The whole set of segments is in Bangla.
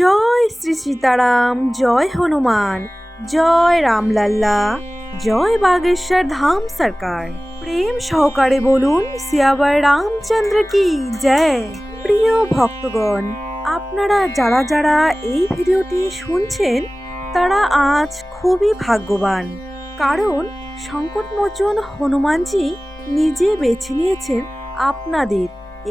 জয় শ্রী সীতারাম, জয় হনুমান, জয় রামলাল্লা, জয় বাগেশ্বর ধাম সরকার। প্রেম সহকারে বলুন, সিয়াবার রামচন্দ্র কি? জয়। প্রিয় ভক্তগণ, আপনারা যারা যারা এই ভিডিওটি শুনছেন, তারা আজ খুবই ভাগ্যবান। কারণ সংকটমোচন হনুমানজি নিজে বেছে নিয়েছেন আপনাদের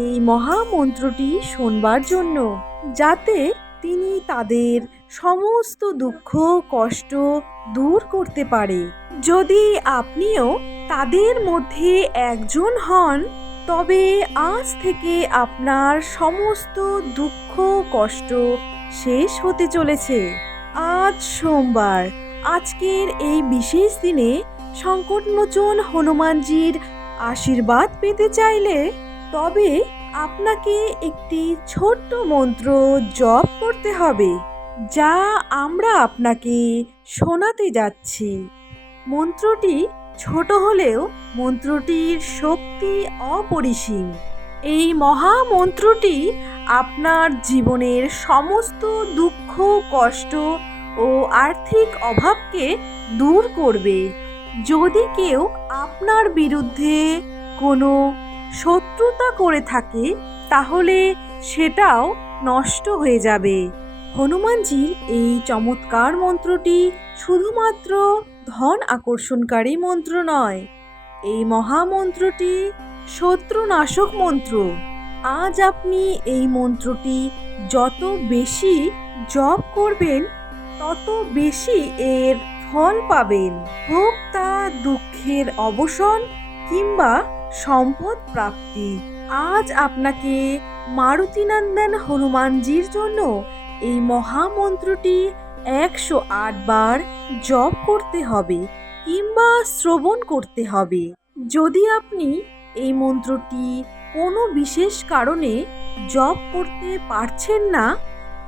এই মহামন্ত্রটি শোনবার জন্য, যাতে তিনি তাদের সমস্ত দুঃখ, কষ্ট দূর করতে পারে। যদি আপনিও তাদের মধ্যে একজন হন, তবে আজ থেকে আপনার সমস্ত দুঃখ, কষ্ট শেষ হতে চলেছে। আজ সোমবার, আজকের এই বিশেষ দিনে সংকটমোচন হনুমানজির আশীর্বাদ পেতে চাইলে তবে আপনাকে একটি ছোট্ট মন্ত্র জপ করতে হবে, যা আমরা আপনাকে শোনাতে যাচ্ছি। মন্ত্রটি ছোট হলেও মন্ত্রটির শক্তি অপরিসীম। এই মহামন্ত্রটি আপনার জীবনের সমস্ত দুঃখ, কষ্ট ও আর্থিক অভাবকে দূর করবে। যদি কেউ আপনার বিরুদ্ধে কোনো শত্রুতা করে থাকে, তাহলে সেটাও নষ্ট হয়ে যাবে। হনুমানজির এই চমৎকার মন্ত্রটি শুধুমাত্র ধন আকর্ষণকারী মন্ত্র নয়, এই মহামন্ত্রটি শত্রুনাশক মন্ত্র। আজ আপনি এই মন্ত্রটি যত বেশি জপ করবেন, তত বেশি এর ফল পাবেন। হোক তা দুঃখের অবসান কিংবা সম্পদ প্রাপ্তি। আজ আপনাকে মারুতি মারুতিনন্দন হনুমানজির জন্য এই মহামন্ত্রটি একশো আট বার জপ করতে হবে কিংবা শ্রবণ করতে হবে। যদি আপনি এই মন্ত্রটি কোনো বিশেষ কারণে জপ করতে পারছেন না,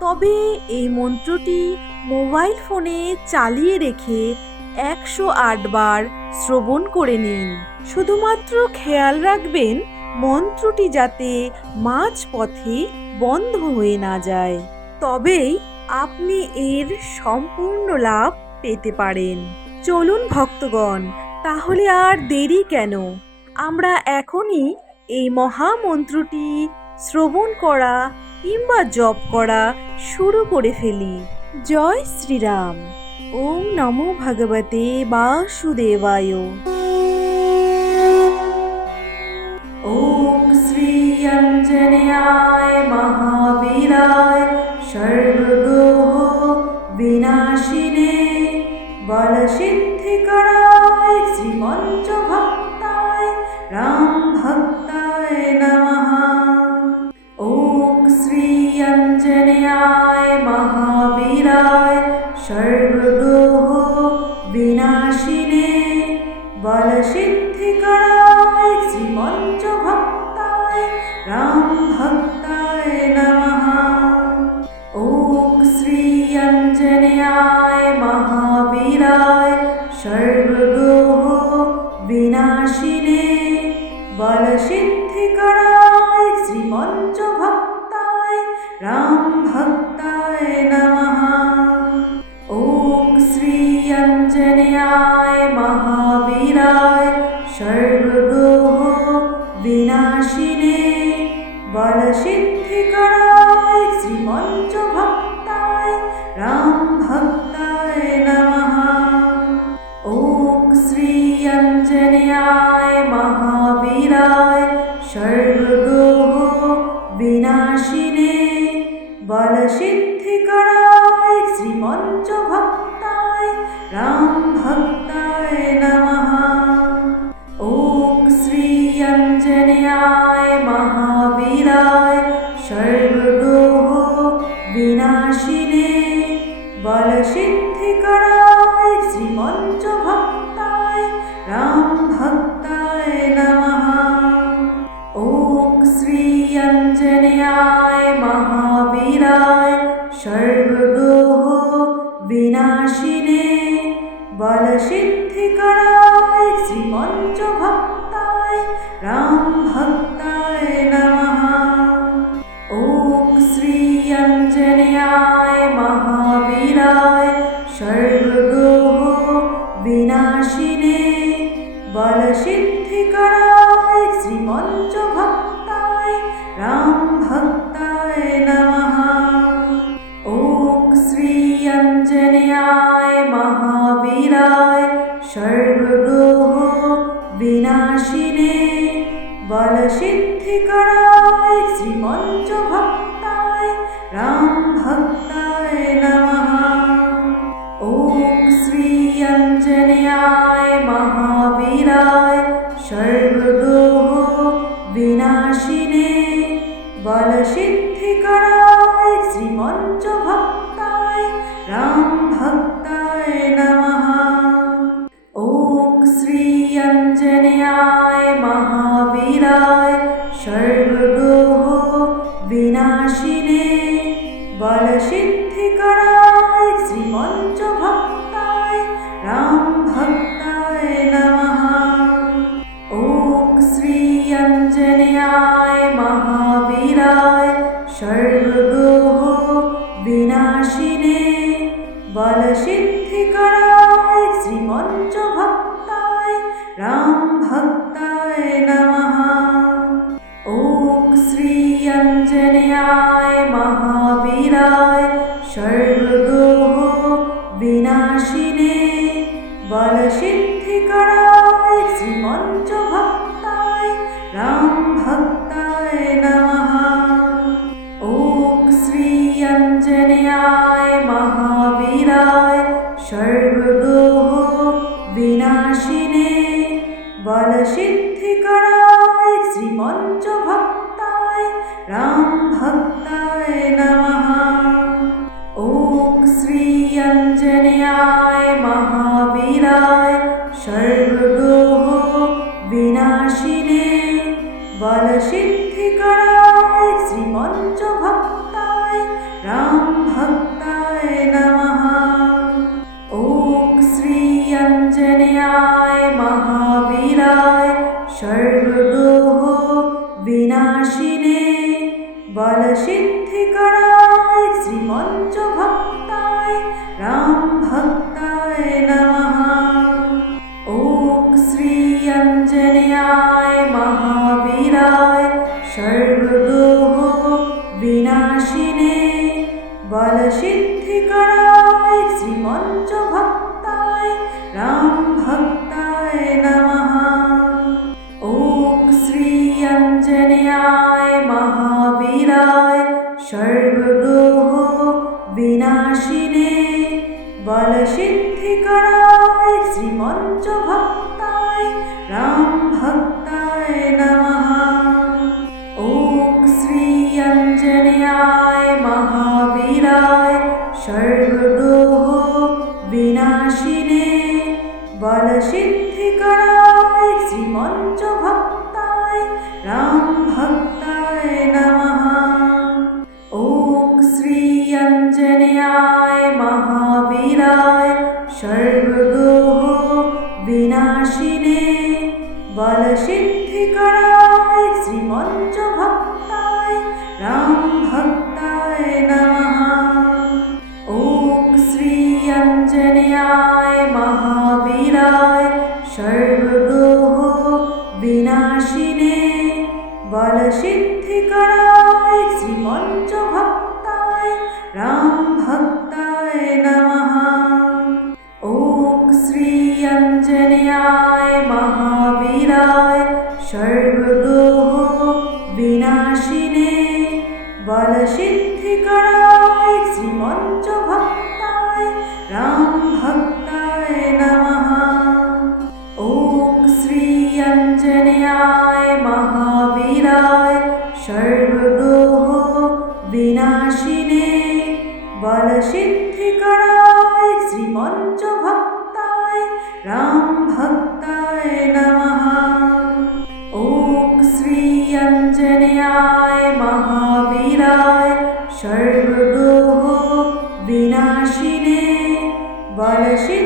তবে এই মন্ত্রটি মোবাইল ফোনে চালিয়ে রেখে একশো বার শ্রবণ করে নিন। শুধুমাত্র খেয়াল রাখবেন, মন্ত্রটি যাতে মাঝ পথে বন্ধ হয়ে না যায়। তবেই আপনি এর সম্পূর্ণ লাভ পেতে পারেন। চলুন ভক্তগণ, তাহলে আর দেরি কেন? আমরা এখনই এই মহামন্ত্রটি শ্রবণ করা কিংবা জপ করা শুরু করে ফেলি। জয় শ্রীরাম। ওম নমো ভগবতে বাসুদেবায়। 生日。বলসিদ্ধিকরায় শ্রীমঞ্চ ভক্তায় রাম আসিলে বল সিদ্ধি করায় শ্রীমঞ্চ ভক্তায় রাম ভক্ত বলসিদ্ধিকরায় শ্রীমঞ্চ ভক্তায় রাম ভক্তায় সিদ্ধিকারা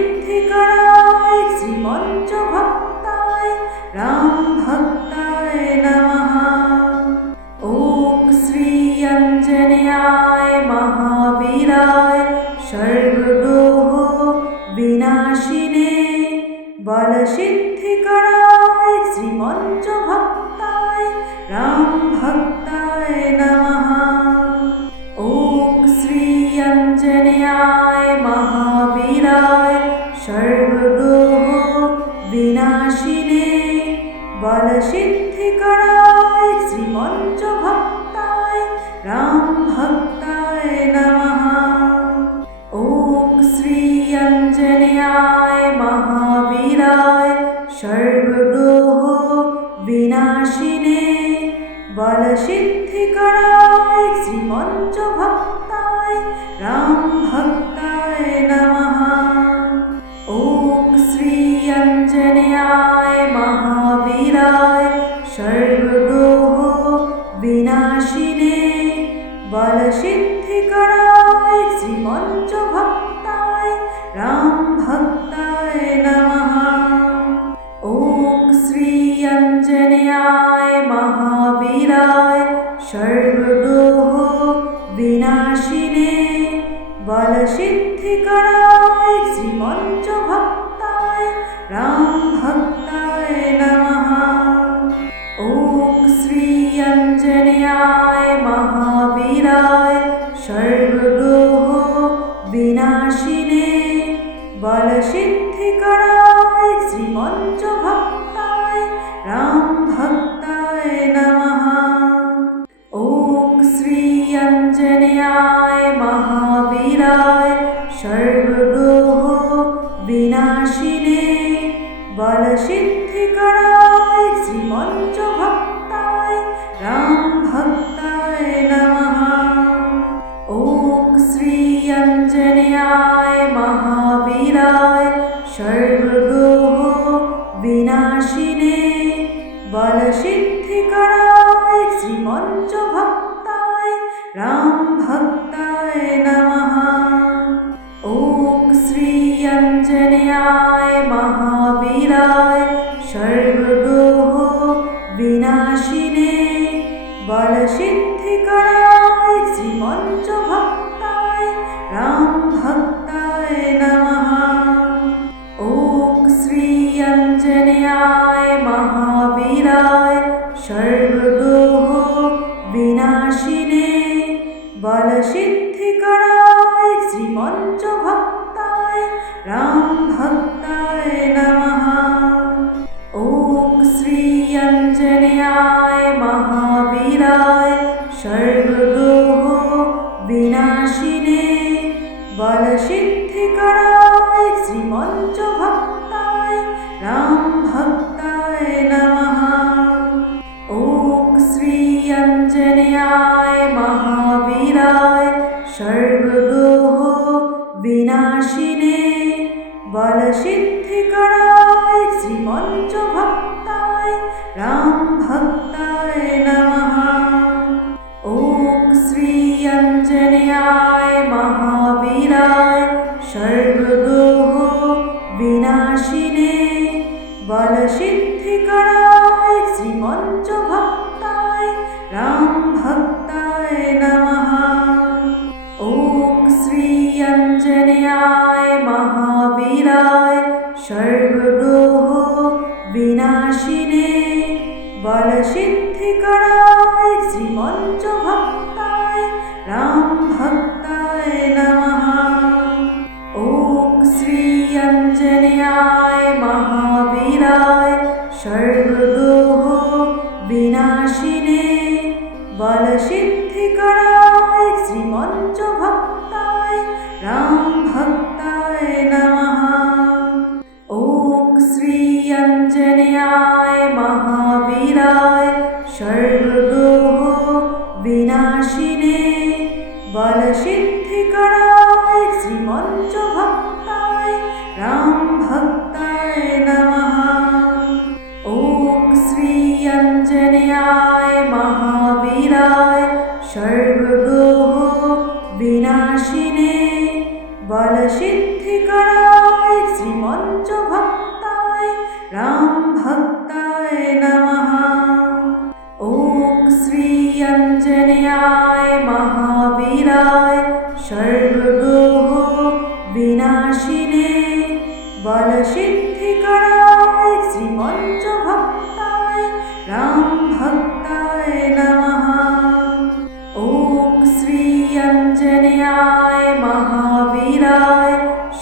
सिद्धिकराय श्रीमञ्च भक्ताय राम भक्ताय नमः পঞ্চভক্তায় রাম ভক্ত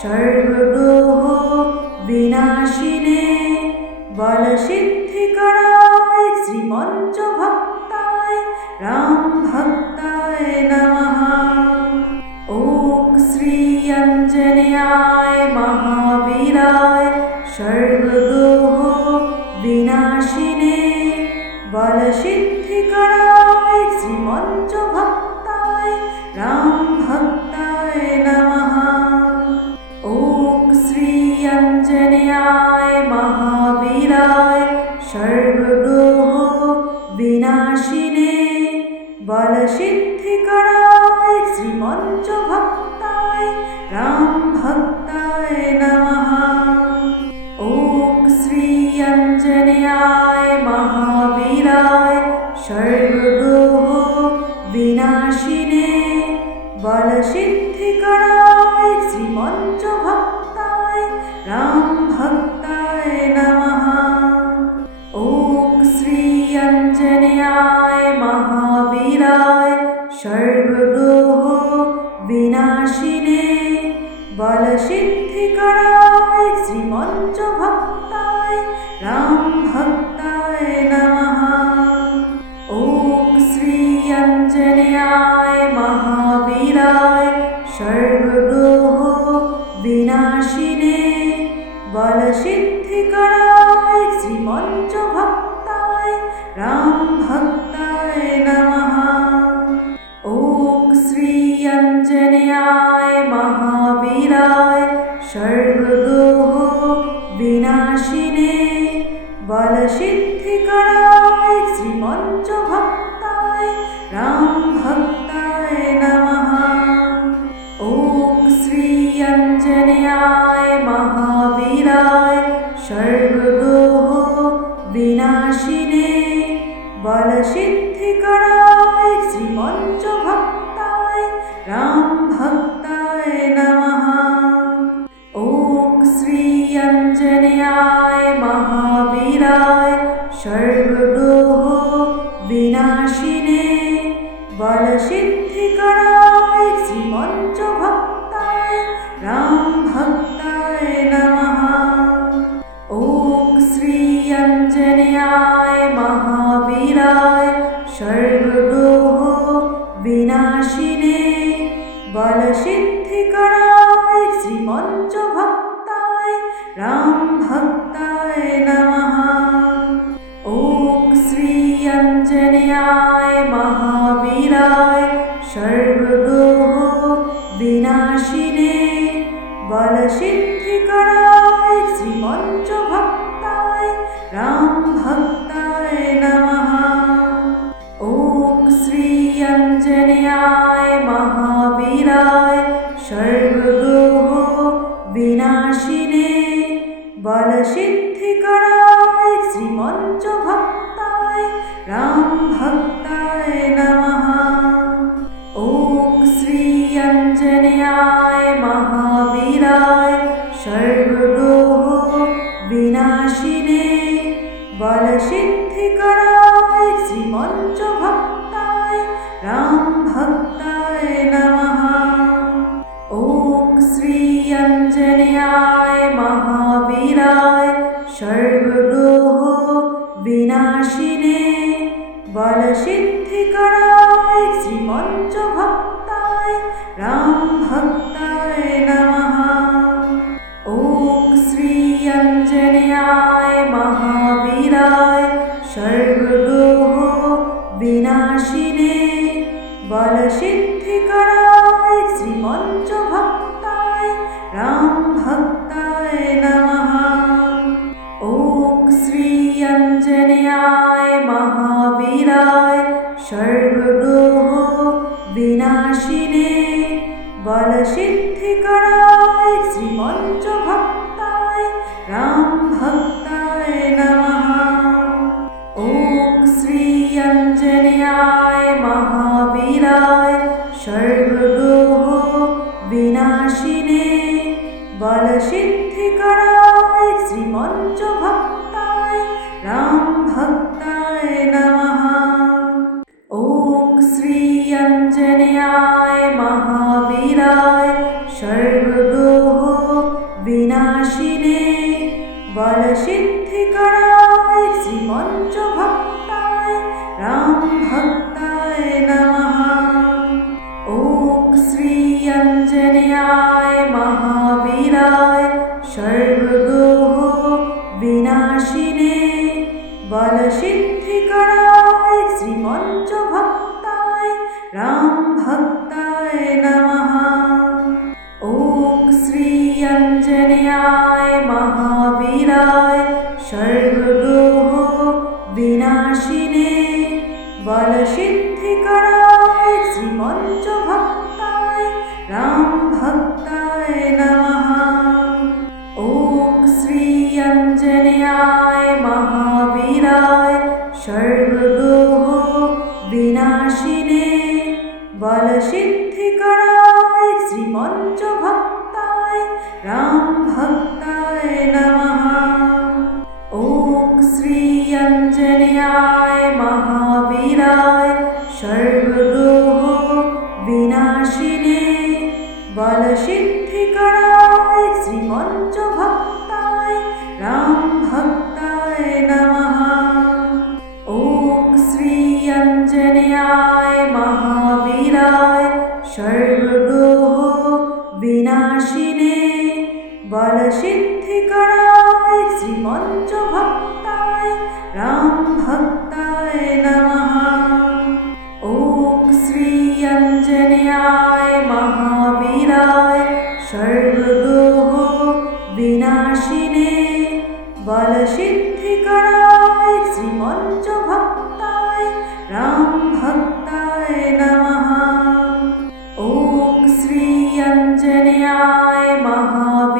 Sure. स्वीयं जनया Yeah. মহাবীরায় সর্ব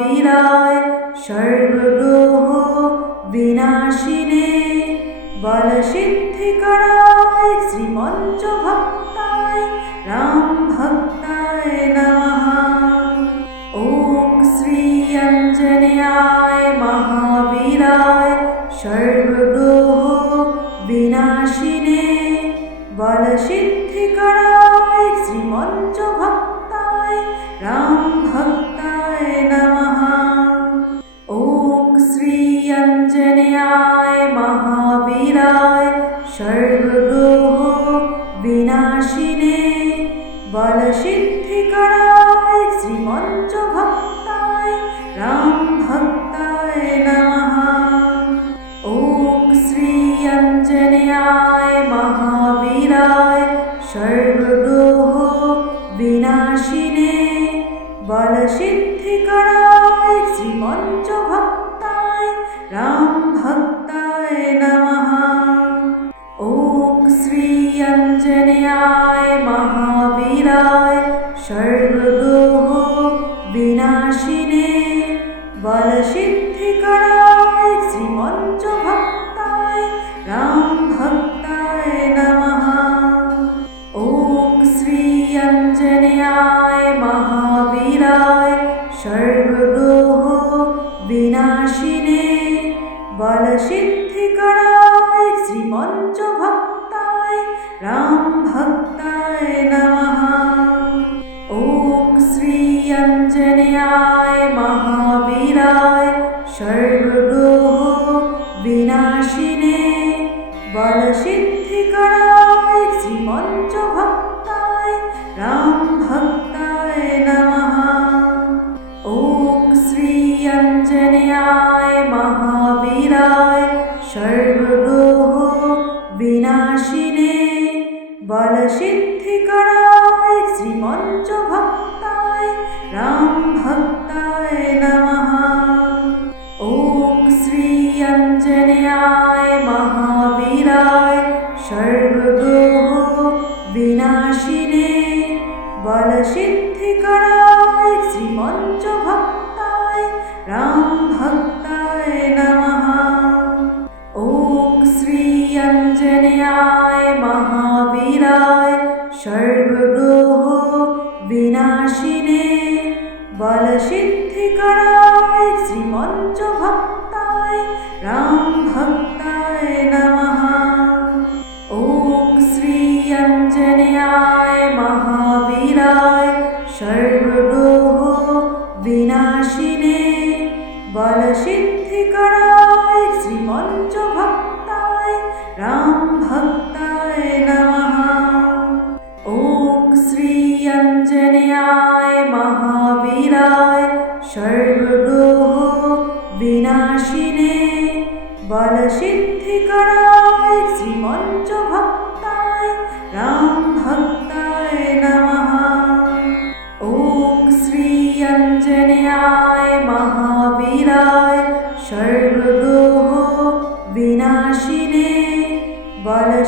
বিনয় সর্বদোহ বিনাশিনে বল সিদ্ধিকরায় শ্রীমঞ্চ ভক্ত Sure. very good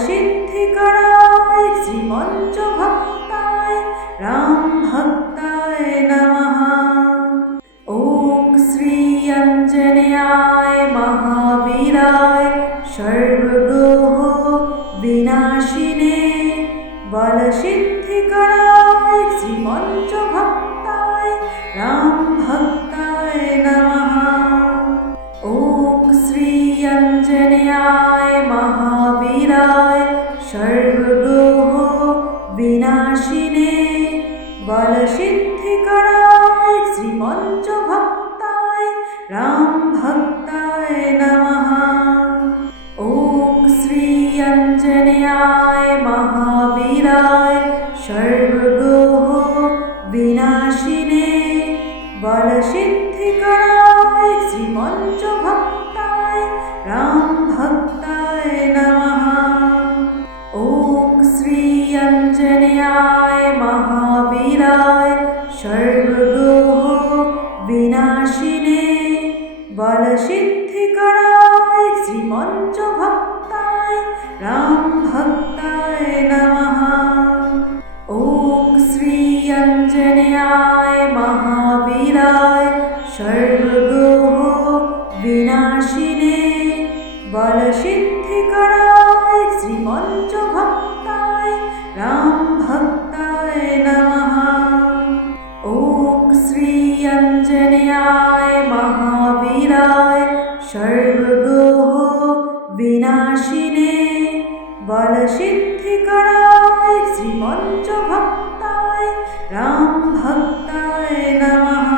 সিদ্ধিকারা शीने बलसिद्धिकराय श्रीमञ्चभक्ताय रामभक्ताय नमः ॐ श्री अञ्जनेयाय महावीराय शर् बलसिद्धिकराय श्रीमञ्चभक्ताय राम भक्ताय नमः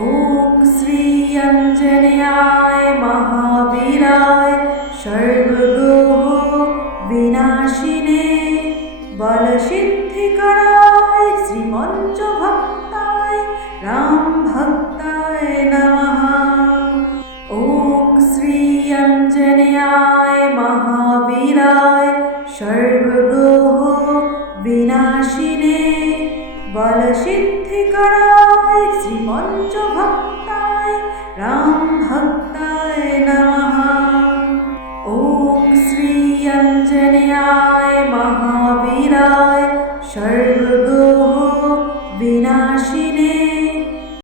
ॐ श्री अञ्जनेयाय महावीराय सर्वदोः